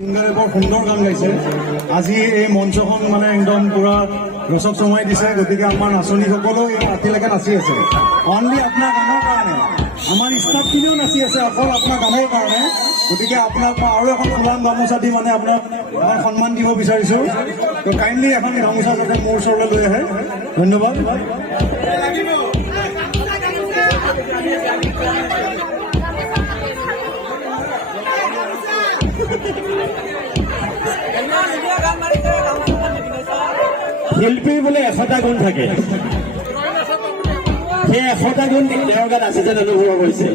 সিংগাৰে বৰ সুন্দৰ গান গাইছে। আজি এই মঞ্চখন মানে একদম পুৰা ৰচক চমাই দিছে। গতিকে আমাৰ নাচনীসকলেও এই ৰাতিলৈকে নাচি আছে অনলি আপোনাৰ গানৰ কাৰণে। আমাৰ ষ্টাফখিনিও নাচি আছে অকল আপোনাৰ গানৰ কাৰণে। গতিকে আপোনাক মই আৰু এখন ফুলাম গামোচা দি মানে আপোনাক এখন সন্মান দিব বিচাৰিছোঁ। তো কাইণ্ডলি এখন গামোচা যাতে মোৰ ওচৰলৈ লৈ আহে। ধন্যবাদ। শিল্পীৰ বোলে 100টা গুণ থাকে, সেই 100টা গুণ তেওঁৰ গাত আছে যেন অনুভৱ কৰিছে।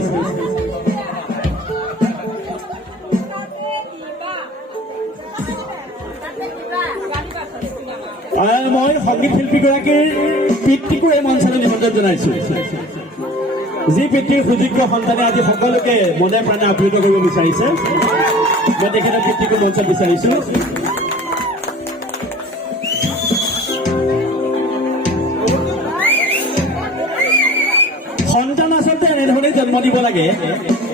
মই সংগীত শিল্পীগৰাকীৰ পিতৃকো এই মঞ্চলৈ নিমন্ত্ৰণ জনাইছো। যি পিতৃৰ সুযোগ্য সন্তানে আজি সকলোকে মনে প্ৰাণে আপ্লুত কৰিব বিচাৰিছে, মই তেখেতৰ পিতৃকো মঞ্চত বিচাৰিছো। সন্তান আচলতে এনেধৰণে জন্ম দিব লাগে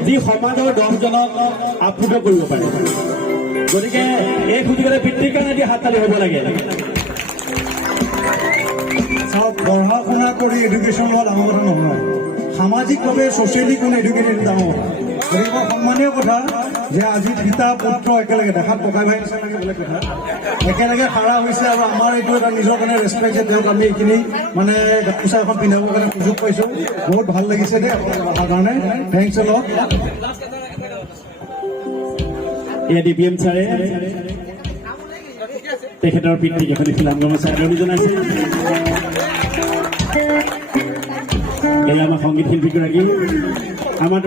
যি সমাজৰ 10জনক আপ্লুত কৰিব পাৰে। গতিকে এই সুযোগতে পিতৃৰ কাৰণে এটি হাততালি হ'ব লাগে। চাওক, পঢ়া শুনা কৰি এডুকেশ্যন লোৱা ডাঙৰ কথা নহয়, সামাজিকভাৱে ছ'চিয়েলি কোনো এডুকেটেড ডাঙৰ কথা। গতিকে বৰ সন্মানীয় কথা যে আজি পিতা পুত্ৰ একেলগে দেখাত ককাই ভাই নিচিনা লাগে বেলেগ কথা, একেলগে খাৰা হৈছে। আৰু আমাৰ এইটো এটা নিজৰ কাৰণে ৰেচপেক্ট যে তেওঁক আমি এইখিনি মানে গামোচা এখন পিন্ধাবৰ কাৰণে সুযোগ পাইছোঁ। বহুত ভাল লাগিছে দেই আপোনালোক অহাৰ কাৰণে। থেংকছ এ লট। এয়া DPM ছাৰে তেখেতৰ পিতৃক এখন ফুলাম গামোচা আদৰণি জনাইছে। এয়া আমাৰ সংগীত শিল্পীগৰাকী আমাৰ